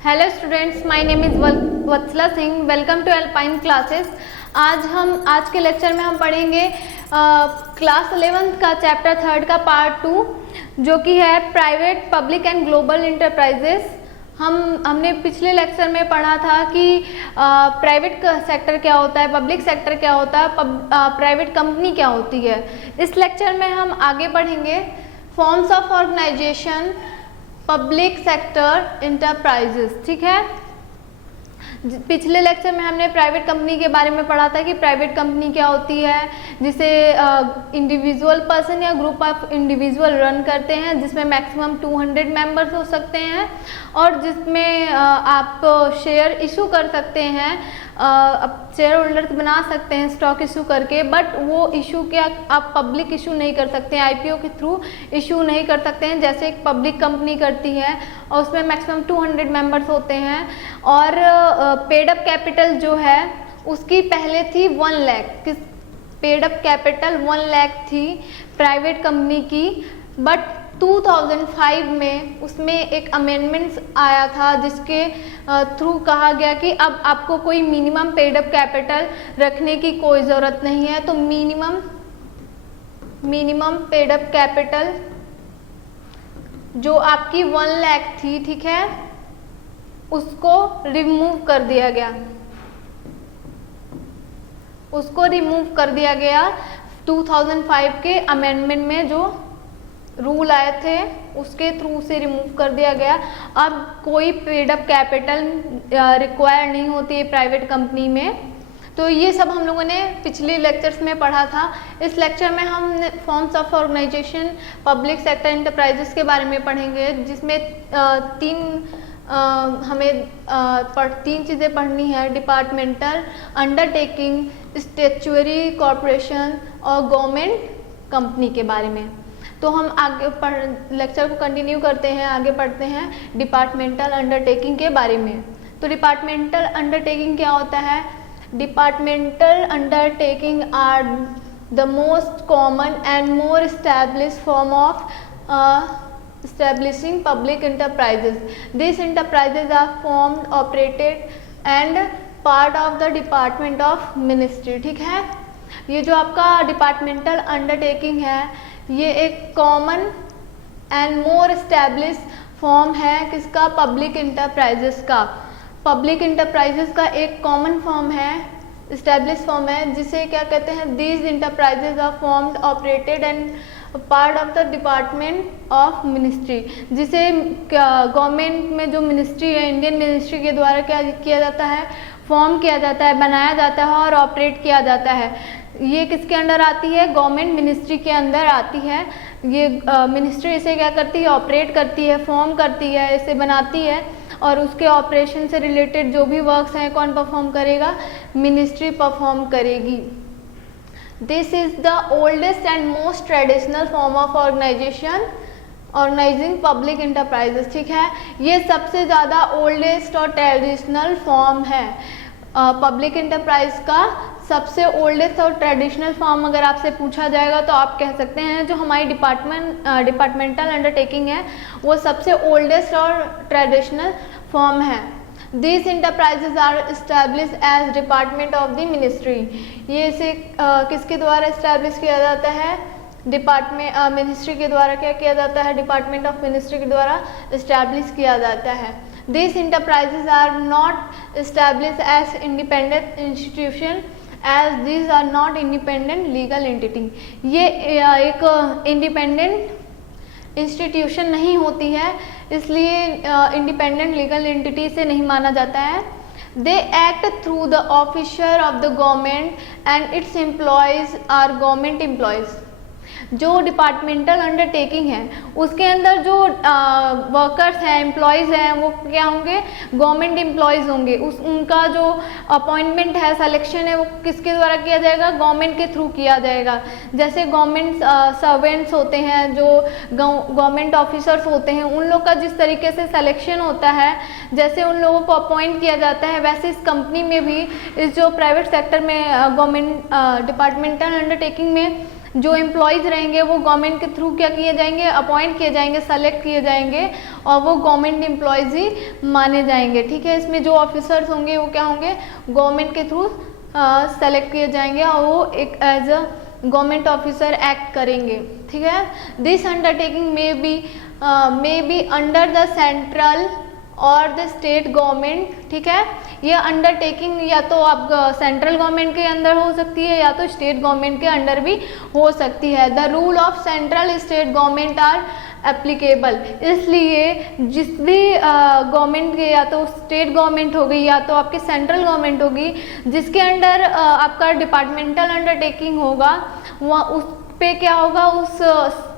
Hello students, my name is Vatsala Singh. Welcome to Alpine classes. आज के lecture में हम पढ़ेंगे क्लास 11th का चैप्टर 3 का पार्ट 2, जो कि है private, public and global enterprises. हमने पिछले लेक्चर में पढ़ा था कि प्राइवेट सेक्टर क्या होता है, पब्लिक सेक्टर क्या होता है, प्राइवेट कंपनी क्या होती है। इस लेक्चर में हम आगे पढ़ेंगे forms of organisation, public sector enterprises. ठीक है, पिछले लेक्चर में हमने प्राइवेट कंपनी के बारे में पढ़ा था कि प्राइवेट कंपनी क्या होती है, जिसे इंडिविजुअल पर्सन या ग्रुप ऑफ इंडिविजुअल रन करते हैं, जिसमें मैक्सिमम 200 मेंबर्स हो सकते हैं और जिसमें आप शेयर इशू कर सकते हैं, शेयर होल्डर्स बना सकते हैं स्टॉक इशू करके। बट वो इशू क्या आप पब्लिक इशू नहीं कर सकते हैं, आईपीओ के थ्रू इशू नहीं कर सकते हैं, जैसे एक पब्लिक कंपनी करती है और उसमें मैक्सिमम 200 मेंबर्स होते हैं। और पेड अप कैपिटल जो है उसकी पहले थी 1 lakh, paid up capital 1 lakh थी प्राइवेट कंपनी की। बट 2005 में उसमें एक अमेंडमेंट्स आया था, जिसके थ्रू कहा गया कि अब आपको कोई मिनिमम पेड अप कैपिटल रखने की कोई ज़रूरत नहीं है। तो मिनिमम पेड अप कैपिटल जो आपकी 1 लाख थी, ठीक है, उसको रिमूव कर दिया गया, 2005 के अमेंडमेंट में जो रूल आए थे उसके थ्रू से रिमूव कर दिया गया। अब कोई पेड अप कैपिटल रिक्वायर नहीं होती है प्राइवेट कंपनी में। तो ये सब हम लोगों ने पिछले लेक्चर्स में पढ़ा था। इस लेक्चर में हम forms of organisation, public sector enterprises के बारे में पढ़ेंगे, जिसमें हमें 3 चीज़ें पढ़नी है: डिपार्टमेंटल, अंडरटेकिंग, स्टैट्यूटरी कॉरपोरेशन और गवर्नमेंट कंपनी के बारे में। तो हम आगे लेक्चर को कंटिन्यू करते हैं, आगे पढ़ते हैं डिपार्टमेंटल अंडरटेकिंग के बारे में। तो डिपार्टमेंटल अंडरटेकिंग क्या होता है? Departmental undertaking are the most common and more established form of establishing public enterprises. These enterprises are formed, operated and part of the department of ministry. ठीक है, ये जो आपका डिपार्टमेंटल अंडरटेकिंग है, ये एक common and more established form है किसका? पब्लिक इंटरप्राइजेस का। पब्लिक इंटरप्राइजेस का एक कॉमन फॉर्म है, established फॉर्म है, जिसे क्या कहते हैं? These enterprises are formed, operated and part of the department of ministry, जिसे गवर्नमेंट में जो मिनिस्ट्री है, इंडियन मिनिस्ट्री के द्वारा क्या किया जाता है? फॉर्म किया जाता है, बनाया जाता है और ऑपरेट किया जाता है। ये किसके अंडर आती है? गवर्नमेंट मिनिस्ट्री के अंदर आती है। ये मिनिस्ट्री इसे क्या करती है? ऑपरेट करती है, फॉर्म करती है, इसे बनाती है और उसके ऑपरेशन से रिलेटेड जो भी वर्क्स हैं कौन परफॉर्म करेगा? मिनिस्ट्री परफॉर्म करेगी। This is the oldest and most traditional form of organizing public enterprises. ठीक है, ये सबसे ज़्यादा ओल्डेस्ट और ट्रेडिशनल फॉर्म है। पब्लिक एंटरप्राइज का सबसे ओल्डेस्ट और ट्रेडिशनल फॉर्म अगर आपसे पूछा जाएगा तो आप कह सकते हैं जो हमारी डिपार्टमेंटल अंडरटेकिंग है वो सबसे ओल्डेस्ट और ट्रेडिशनल फॉर्म है। These enterprises are established as department of the ministry. ये इसे किसके द्वारा establish किया जाता है? मिनिस्ट्री के द्वारा क्या किया जाता है? डिपार्टमेंट ऑफ मिनिस्ट्री के द्वारा establish किया जाता है। These enterprises are not established as independent institution as these are not independent legal entity. ये एक independent इंस्टीट्यूशन नहीं होती है, इसलिए इंडिपेंडेंट लीगल एंटिटी से नहीं माना जाता है। They act through the officer of the government and its employees are government employees. जो डिपार्टमेंटल अंडरटेकिंग है उसके अंदर जो वर्कर्स हैं, एम्प्लॉयज़ हैं, वो क्या होंगे? गवर्नमेंट एम्प्लॉयज़ होंगे। उनका जो अपॉइंटमेंट है, सिलेक्शन है, वो किसके द्वारा किया जाएगा? गवर्नमेंट के थ्रू किया जाएगा। जैसे गवर्नमेंट सर्वेंट्स होते हैं, जो गवर्नमेंट ऑफिसर्स होते हैं, उन लोग का जिस तरीके से सिलेक्शन होता है, जैसे उन लोगों को अपॉइंट किया जाता है, वैसे इस कंपनी में भी, इस जो प्राइवेट सेक्टर में गवर्नमेंट डिपार्टमेंटल अंडरटेकिंग में जो एम्प्लॉयज़ रहेंगे वो गवर्नमेंट के थ्रू क्या किए जाएंगे, अपॉइंट किए जाएंगे, सेलेक्ट किए जाएंगे और वो गवर्नमेंट एम्प्लॉयज़ ही माने जाएंगे। ठीक है, इसमें जो ऑफिसर्स होंगे वो क्या होंगे, गवर्नमेंट के थ्रू सेलेक्ट किए जाएंगे और वो एक as a government officer act करेंगे। ठीक है, this undertaking may be under the central और द स्टेट गवर्नमेंट। ठीक है, ये अंडरटेकिंग या तो आप सेंट्रल गवर्नमेंट के अंदर हो सकती है या तो स्टेट गवर्नमेंट के अंडर भी हो सकती है। The rule of central state government are applicable, इसलिए जिस भी गवर्नमेंट के या तो स्टेट गवर्नमेंट होगी या तो आपकी सेंट्रल गवर्नमेंट होगी जिसके अंडर आपका डिपार्टमेंटल अंडरटेकिंग होगा, वह उस पे क्या होगा, उस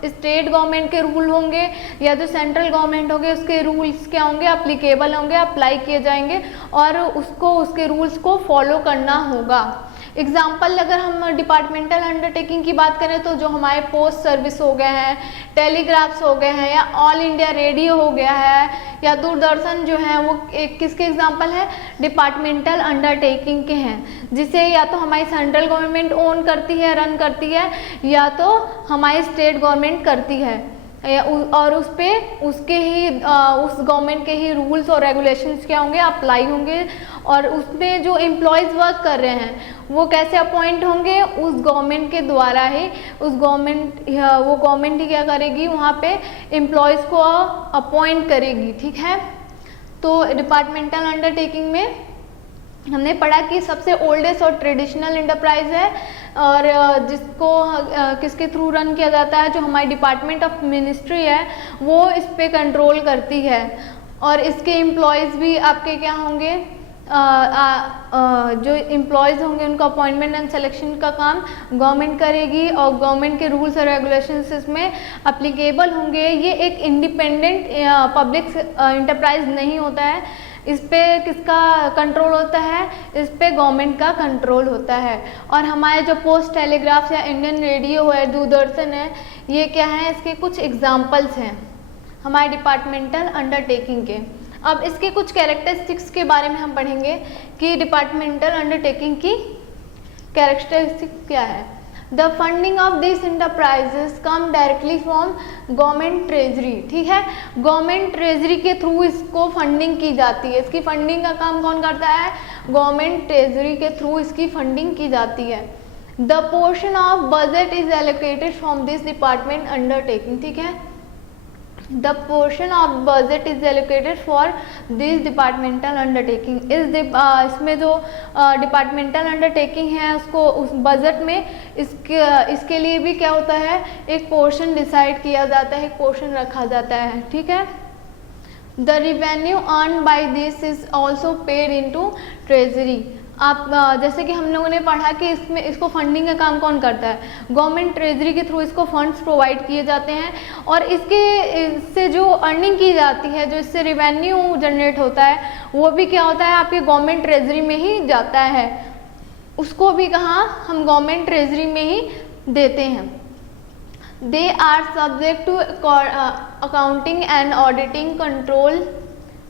स्टेट गवर्नमेंट के रूल होंगे या जो सेंट्रल गवर्नमेंट होंगे उसके रूल्स क्या होंगे, अप्लीकेबल होंगे, अप्लाई किए जाएंगे और उसको उसके रूल्स को फॉलो करना होगा। एग्जाम्पल अगर हम डिपार्टमेंटल अंडरटेकिंग की बात करें तो जो हमारे पोस्ट सर्विस हो गए हैं, टेलीग्राफ्स हो गए हैं या ऑल इंडिया रेडियो हो गया है या दूरदर्शन जो है वो एक किसके एग्जाम्पल है, डिपार्टमेंटल अंडरटेकिंग के हैं, जिसे या तो हमारी सेंट्रल गवर्नमेंट ओन करती है, रन करती है या तो हमारी स्टेट गवर्नमेंट करती है और उस पे उसके ही उस गवर्नमेंट के ही रूल्स और रेगुलेशंस क्या होंगे, अप्लाई होंगे और उसमें जो एम्प्लॉयज़ वर्क कर रहे हैं वो कैसे अपॉइंट होंगे, उस गवर्नमेंट के द्वारा ही, वो गवर्नमेंट ही क्या करेगी, वहाँ पे एम्प्लॉयज़ को अपॉइंट करेगी। ठीक है, तो डिपार्टमेंटल अंडरटेकिंग में हमने पढ़ा कि सबसे ओल्डेस्ट और ट्रेडिशनल इंटरप्राइज है और जिसको किसके थ्रू रन किया जाता है, जो हमारी डिपार्टमेंट ऑफ मिनिस्ट्री है वो इस पे कंट्रोल करती है और इसके एम्प्लॉयज़ भी आपके क्या होंगे, जो एम्प्लॉयज़ होंगे उनका अपॉइंटमेंट एंड सिलेक्शन का काम गवर्नमेंट करेगी और गवर्नमेंट के रूल्स और रेगुलेशंस इसमें अप्लीकेबल होंगे। ये एक इंडिपेंडेंट पब्लिक इंटरप्राइज नहीं होता है, इस पे किसका कंट्रोल होता है, इस पे गवर्नमेंट का कंट्रोल होता है। और हमारे जो पोस्ट टेलीग्राफ या इंडियन रेडियो है, दूरदर्शन है, ये क्या है, इसके कुछ एग्जाम्पल्स हैं हमारे डिपार्टमेंटल अंडरटेकिंग के। अब इसके कुछ कैरेक्टरिस्टिक्स के बारे में हम पढ़ेंगे कि डिपार्टमेंटल अंडरटेकिंग की कैरेक्टरिस्टिक्स क्या है। The funding of this enterprises come directly from government treasury. ठीक है, गवर्नमेंट ट्रेजरी के थ्रू इसको फंडिंग की जाती है। इसकी फंडिंग का काम कौन करता है, गवर्नमेंट ट्रेजरी के थ्रू इसकी फंडिंग की जाती है। The portion of budget is allocated from this department undertaking. ठीक है, the portion of budget is allocated for this departmental undertaking. इसमें जो डिपार्टमेंटल अंडरटेकिंग है उसको उस बजट में इसके लिए भी क्या होता है, एक पोर्शन डिसाइड किया जाता है, एक पोर्शन रखा जाता है। ठीक है, the revenue earn by this is also paid into treasury. आप जैसे कि हम लोगों ने पढ़ा कि इसको फंडिंग का काम कौन करता है, गवर्नमेंट ट्रेजरी के थ्रू इसको फंड्स प्रोवाइड किए जाते हैं और इससे जो अर्निंग की जाती है, जो इससे रिवेन्यू जनरेट होता है, वो भी क्या होता है, आपके गवर्नमेंट ट्रेजरी में ही जाता है। उसको भी कहाँ, हम गवर्नमेंट ट्रेजरी में ही देते हैं। They are subject to accounting and auditing control.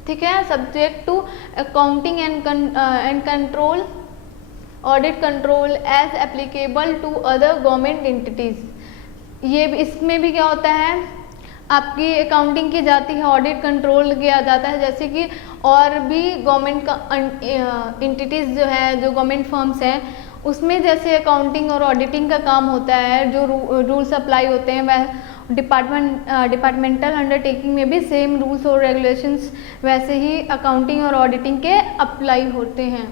ठीक है, subject to accounting and control, audit control as applicable to other government entities. ये इसमें भी क्या होता है, आपकी अकाउंटिंग की जाती है, ऑडिट कंट्रोल किया जाता है, जैसे कि और भी गवर्नमेंट का एंटिटीज जो है, जो गवर्नमेंट फर्म्स हैं, उसमें जैसे अकाउंटिंग और ऑडिटिंग का काम होता है, जो रूल्स अप्लाई होते हैं, वह डिपार्टमेंटल अंडरटेकिंग में भी सेम रूल्स और रेगुलेशंस वैसे ही अकाउंटिंग और ऑडिटिंग के अप्लाई होते हैं।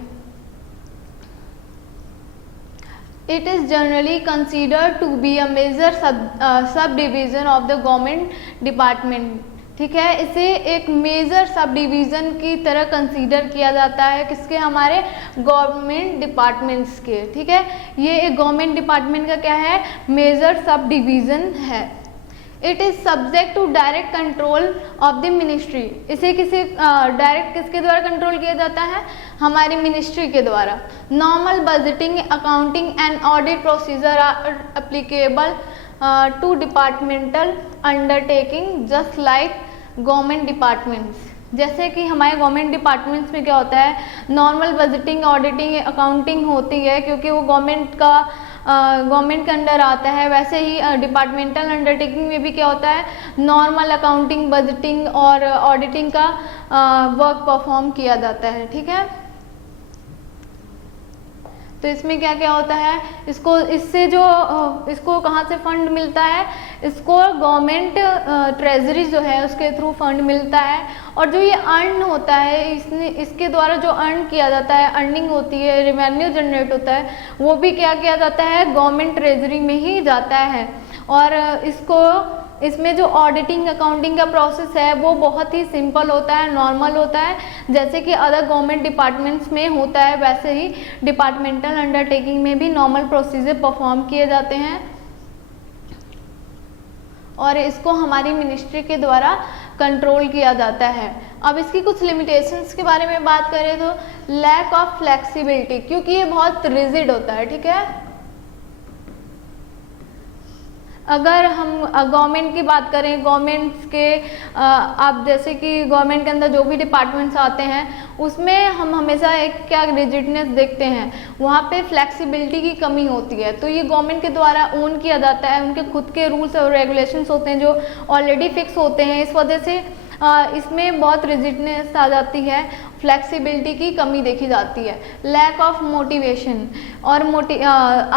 It is generally considered to be a major subdivision of the government department. ठीक है, इसे एक मेजर सब डिवीज़न की तरह कंसीडर किया जाता है, किसके, हमारे गवर्नमेंट डिपार्टमेंट्स के। ठीक है, ये एक गवर्नमेंट डिपार्टमेंट का क्या है, मेजर सब डिवीज़न है। It is subject to direct control of the ministry. इसे डायरेक्ट किसके द्वारा कंट्रोल किया जाता है, हमारी मिनिस्ट्री के द्वारा। Normal budgeting, accounting and audit procedure are applicable to departmental undertaking just like government departments. जैसे कि हमारे गवर्नमेंट डिपार्टमेंट्स में क्या होता है, नॉर्मल बजटिंग, ऑडिटिंग, अकाउंटिंग होती है, क्योंकि वो गवर्नमेंट का गवर्नमेंट के अंडर आता है, वैसे ही डिपार्टमेंटल अंडरटेकिंग में भी क्या होता है, नॉर्मल अकाउंटिंग, बजटिंग और ऑडिटिंग का वर्क परफॉर्म किया जाता है। ठीक है, तो इसमें क्या क्या होता है, इससे जो इसको कहाँ से फंड मिलता है, इसको गवर्नमेंट ट्रेजरी जो है उसके थ्रू फंड मिलता है। और जो ये अर्न होता है, इसके द्वारा जो अर्न किया जाता है, अर्निंग होती है, रेवेन्यू जनरेट होता है, वो भी क्या किया जाता है, गवर्नमेंट ट्रेजरी में ही जाता है। और इसमें जो ऑडिटिंग अकाउंटिंग का प्रोसेस है वो बहुत ही सिंपल होता है, नॉर्मल होता है, जैसे कि अदर गवर्नमेंट डिपार्टमेंट्स में होता है वैसे ही डिपार्टमेंटल अंडरटेकिंग में भी नॉर्मल प्रोसीजर परफॉर्म किए जाते हैं। और इसको हमारी मिनिस्ट्री के द्वारा कंट्रोल किया जाता है। अब इसकी कुछ लिमिटेशंस के बारे में बात करें तो लैक ऑफ फ्लेक्सिबिलिटी, क्योंकि ये बहुत रिजिड होता है। ठीक है, अगर हम गवर्नमेंट की बात करें, गवर्नमेंट्स के आप जैसे कि गवर्नमेंट के अंदर जो भी डिपार्टमेंट्स आते हैं उसमें हम हमेशा एक क्या रिजिडनेस देखते हैं, वहाँ पे फ्लेक्सिबिलिटी की कमी होती है। तो ये गवर्नमेंट के द्वारा ओन किया जाता है, उनके खुद के रूल्स और रेगुलेशंस होते हैं जो ऑलरेडी फिक्स होते हैं, इस वजह से इसमें बहुत रिजिडनेस आ जाती है, फ्लेक्सिबिलिटी की कमी देखी जाती है। लैक ऑफ मोटिवेशन, और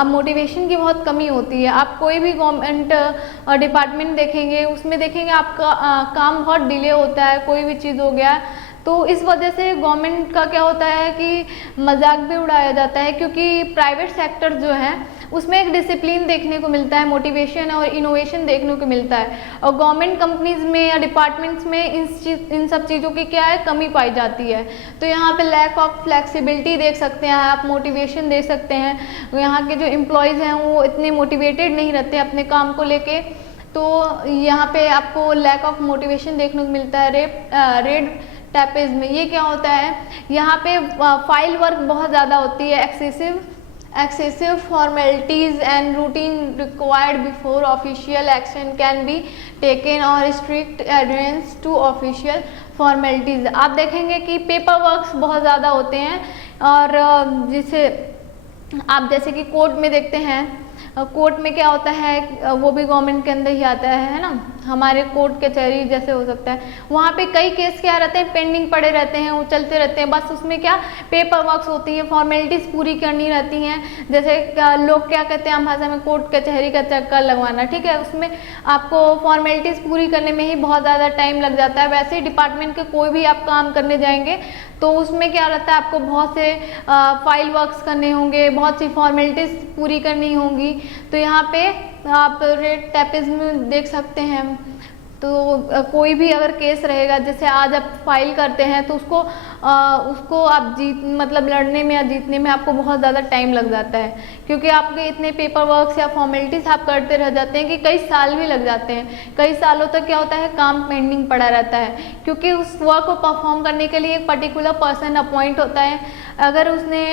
मोटिवेशन की बहुत कमी होती है। आप कोई भी गवर्नमेंट डिपार्टमेंट देखेंगे, उसमें देखेंगे आपका काम बहुत डिले होता है, कोई भी चीज़ हो गया तो इस वजह से गवर्नमेंट का क्या होता है कि मजाक भी उड़ाया जाता है, क्योंकि प्राइवेट सेक्टर जो है उसमें एक डिसिप्लिन देखने को मिलता है, मोटिवेशन और इनोवेशन देखने को मिलता है। और गवर्नमेंट कंपनीज में या डिपार्टमेंट्स में इन सब चीज़ों की क्या है, कमी पाई जाती है। तो यहाँ पे लैक ऑफ फ्लेक्सिबिलिटी देख सकते हैं आप, मोटिवेशन देख सकते हैं, यहाँ के जो एम्प्लॉयज़ हैं वो इतने मोटिवेटेड नहीं रहते अपने काम को लेके, तो यहाँ पे आपको लैक ऑफ मोटिवेशन देखने को मिलता है। रेड टैपेज में ये क्या होता है, यहाँ पे फाइल वर्क बहुत ज़्यादा होती है, excessive formalities and routine required before official action can be taken or strict adherence to official formalities। आप देखेंगे कि पेपर वर्क्स बहुत ज़्यादा होते हैं, और जिसे आप जैसे कि कोर्ट में देखते हैं, कोर्ट में क्या होता है, वो भी गवर्नमेंट के अंदर ही आता है ना, हमारे कोर्ट कचहरी जैसे हो सकता है, वहाँ पे कई केस क्या रहते हैं, पेंडिंग पड़े रहते हैं, वो चलते रहते हैं, बस उसमें क्या पेपर वर्क्स होती हैं, फॉर्मेलिटीज़ पूरी करनी रहती हैं। जैसे लोग क्या कहते हैं आम भाषा में, कोर्ट कचहरी का चक्कर लगवाना। ठीक है, उसमें आपको फॉर्मेलिटीज़ पूरी करने में ही बहुत ज़्यादा टाइम लग जाता है। वैसे ही डिपार्टमेंट के कोई भी आप काम करने जाएंगे तो उसमें क्या रहता है, आपको बहुत से फाइल वर्क्स करने होंगे, बहुत सी फॉर्मेलिटीज़ पूरी करनी होंगी। तो यहाँ पे आप रेड टैपेज में देख सकते हैं, तो कोई भी अगर केस रहेगा, जैसे आज आप फाइल करते हैं तो उसको आप मतलब लड़ने में या जीतने में आपको बहुत ज़्यादा टाइम लग जाता है, क्योंकि आपके इतने पेपर वर्क्स या फॉर्मेलिटीज आप करते रह जाते हैं कि कई साल भी लग जाते हैं। कई सालों तक क्या होता है, काम पेंडिंग पड़ा रहता है, क्योंकि उस वर्क को परफॉर्म करने के लिए एक पर्टिकुलर पर्सन अपॉइंट होता है। अगर उसने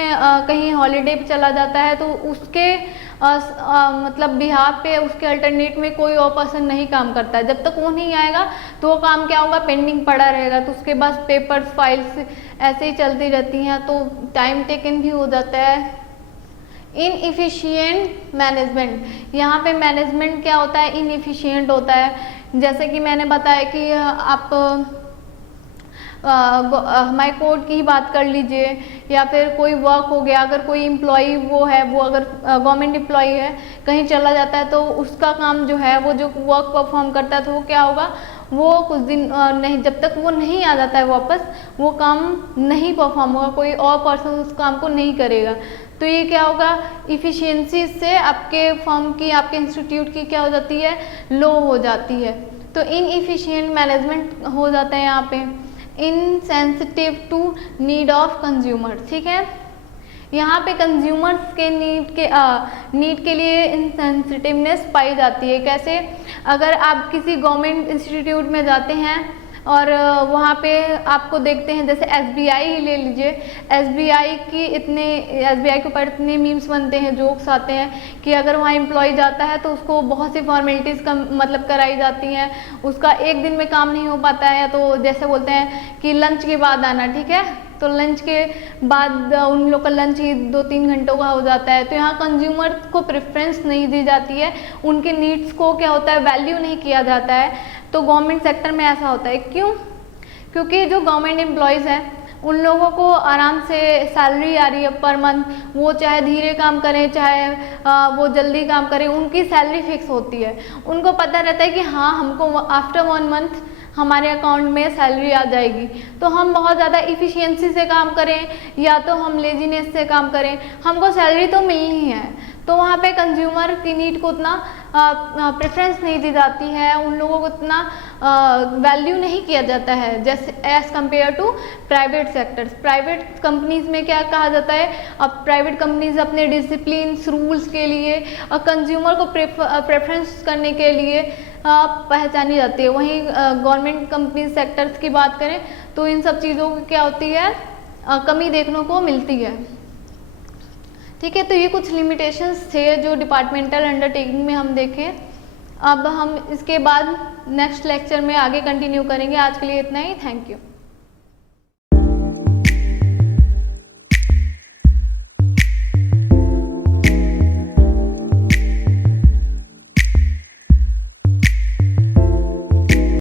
कहीं हॉलीडे पे चला जाता है तो उसके मतलब बिहाफ पे उसके अल्टरनेट में कोई और पर्सन नहीं काम करता है। जब तक वो नहीं आएगा तो वो काम क्या होगा, पेंडिंग पड़ा रहेगा, तो उसके बाद पेपर्स फाइल्स ऐसे ही चलती रहती हैं, तो टाइम टेकन भी हो जाता है। इनएफिशिएंट मैनेजमेंट, यहाँ पे मैनेजमेंट क्या होता है, इनएफिशिएंट होता है। जैसे कि मैंने बताया कि आप हमारे कोर्ट की ही बात कर लीजिए, या फिर कोई वर्क हो गया, अगर कोई एम्प्लॉई वो अगर गवर्नमेंट एम्प्लॉई है कहीं चला जाता है तो उसका काम जो है, वो जो वर्क परफॉर्म करता है तो वो क्या होगा, वो कुछ दिन नहीं, जब तक वो नहीं आ जाता है वापस, वो काम नहीं परफॉर्म होगा, कोई और पर्सन उस काम को नहीं करेगा। तो ये क्या होगा, इफ़िशियंसी से आपके फर्म की, आपके इंस्टीट्यूट की क्या हो जाती है, लो हो जाती है। तो इनएफिशिएंट मैनेजमेंट हो जाता है यहाँ पे। Insensitive to need of consumer, ठीक है, यहाँ पे कंज्यूमर्स के नीड के लिए इनसेंसिटिवनेस पाई जाती है। कैसे, अगर आप किसी गवर्नमेंट इंस्टीट्यूट में जाते हैं और वहाँ पे आपको देखते हैं, जैसे SBI ही ले लीजिए, SBI के ऊपर इतने मीम्स बनते हैं, जोक्स आते हैं कि अगर वहाँ एम्प्लॉय जाता है तो उसको बहुत सी फॉर्मेलिटीज़ मतलब कराई जाती हैं, उसका एक दिन में काम नहीं हो पाता है, तो जैसे बोलते हैं कि लंच के बाद आना, ठीक है, तो लंच के बाद उन लोग का लंच ही 2-3 घंटों का हो जाता है। तो यहाँ कंज्यूमर को प्रेफरेंस नहीं दी जाती है, उनके नीड्स को क्या होता है वैल्यू नहीं किया जाता है। तो गवर्नमेंट सेक्टर में ऐसा होता है, क्यों? क्योंकि जो गवर्नमेंट एम्प्लॉयज़ हैं उन लोगों को आराम से सैलरी आ रही है पर मंथ, वो चाहे धीरे काम करें चाहे वो जल्दी काम करें, उनकी सैलरी फिक्स होती है। उनको पता रहता है कि हाँ हमको आफ्टर 1 मंथ हमारे अकाउंट में सैलरी आ जाएगी। तो हम बहुत ज़्यादा इफ़िशियंसी से काम करें या तो हम लेजीनेस से काम करें, हमको सैलरी तो मिलनी है। तो वहाँ पे कंज्यूमर की नीड को उतना प्रेफरेंस नहीं दी जाती है, उन लोगों को उतना वैल्यू नहीं किया जाता है जैसे as compare to private sectors. Private companies में क्या कहा जाता है, अब प्राइवेट कंपनीज अपने डिसिप्लिन्स रूल्स के लिए कंज्यूमर को प्रेफरेंस करने के लिए पहचानी जाती है। वहीं गवर्नमेंट कंपनी सेक्टर्स की बात करें तो इन सब चीज़ों की क्या होती है, कमी देखने को मिलती है। ठीक है, तो ये कुछ लिमिटेशंस थे जो डिपार्टमेंटल अंडरटेकिंग में हम देखें। अब हम इसके बाद नेक्स्ट लेक्चर में आगे कंटिन्यू करेंगे। आज के लिए इतना ही, थैंक यू।